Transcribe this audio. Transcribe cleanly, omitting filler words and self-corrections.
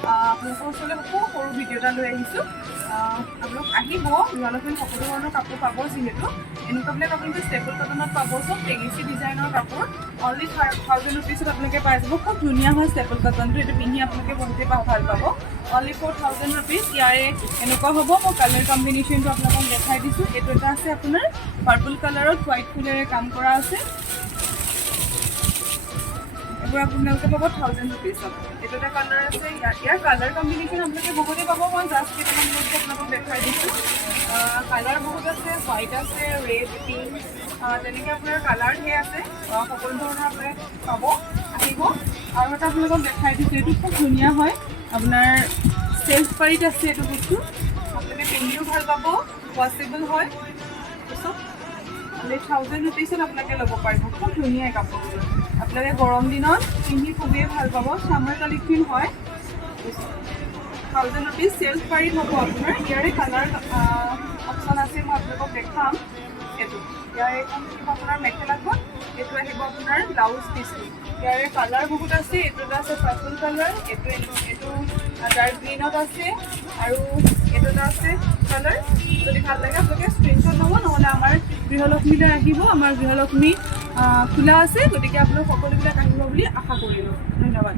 আপোনালোকৰ ওচৰলৈ সৰু ভিডিঅ' এটা লৈ আহিছোঁ। আপোনালোক আহিব, গৃহলক্ষ্মী সকলো ধৰণৰ কাপোৰ পাব। যিহেতু এনেকুৱাবিলাক আপোনালোকে ষ্টেপল কটনত পাব, চব টেগিচি ডিজাইনৰ কাপোৰ। অনলি 1000 ৰুপিছত আপোনালোকে পাই যাব। খুব ধুনীয়া হয় ষ্টেপল কটনটো, এইটো পিন্ধি আপোনালোকে বহুতেই ভাল পাব। Only 4000 rupees. ইয়াৰে এনেকুৱা হ'ব, মই কালাৰ কম্বিনেশ্যনটো আপোনালোকক দেখাই দিছোঁ। এইটো এটা আছে আপোনাৰ পাৰ্পল কালাৰত হোৱাইট ফুলেৰে কাম কৰা আছে। এইবোৰ আপোনালোকে পাব 1000 ৰুপিজত। এইটো এটা কালাৰ আছে, ইয়াৰ কালাৰ কম্বিনেশ্যন আপোনালোকে বহুতেই পাব। মই জাষ্ট কেইটামান বস্তু আপোনালোকক দেখাই দিছোঁ। কালাৰ বহুত আছে, হোৱাইট আছে, ৰেড, পিংক, তেনেকৈ আপোনাৰ কালাৰ ধেৰ আছে। সকলো ধৰণৰ আপোনালোকে পাব, আহিব। আৰু এটা আপোনালোকক দেখাই দিছোঁ, এইটো খুব ধুনীয়া হয়, আপোনাৰ চেল্ফ পাৰীত আছে এইটো বস্তু। আপোনালোকে পিন্ধিও ভাল পাব, ৱাশ্বেবল হয়। চব 1000 ৰুপিজত আপোনালোকে ল'ব পাৰিব। খুব ধুনীয়া কাপোৰবোৰ, আপোনালোকে গৰম দিনত পিন্ধি খুবেই ভাল পাব। চামাৰ কালেকশ্যন হয়। 1000 ৰুপিজ চেল্ফ পাৰীত হ'ব আপোনাৰ। ইয়াৰে কালাৰ অপশ্যন আছে, মই আপোনালোকক দেখাম। এইটো ইয়াৰ এইখন থাকিব আপোনাৰ মেখেলাখন, এইটো আহিব আপোনাৰ ব্লাউজ পিচটো। ইয়াৰে কালাৰ বহুত আছে। এইটো এটা আছে পাৰ্পল কালাৰ, এইটো ডাৰ্ক গ্ৰীণত আছে, আৰু এইটো এটা আছে কালাৰ। যদি ভাল লাগে আপোনালোকে স্ক্ৰীনশ্বট ল'ব, নহ'লে আমাৰ গৃহলক্ষ্মীলৈ আহিব। আমাৰ গৃহলক্ষ্মী খোলা আছে, গতিকে আপোনালোক সকলোবিলাক আহিব বুলি আশা কৰিলোঁ। ধন্যবাদ।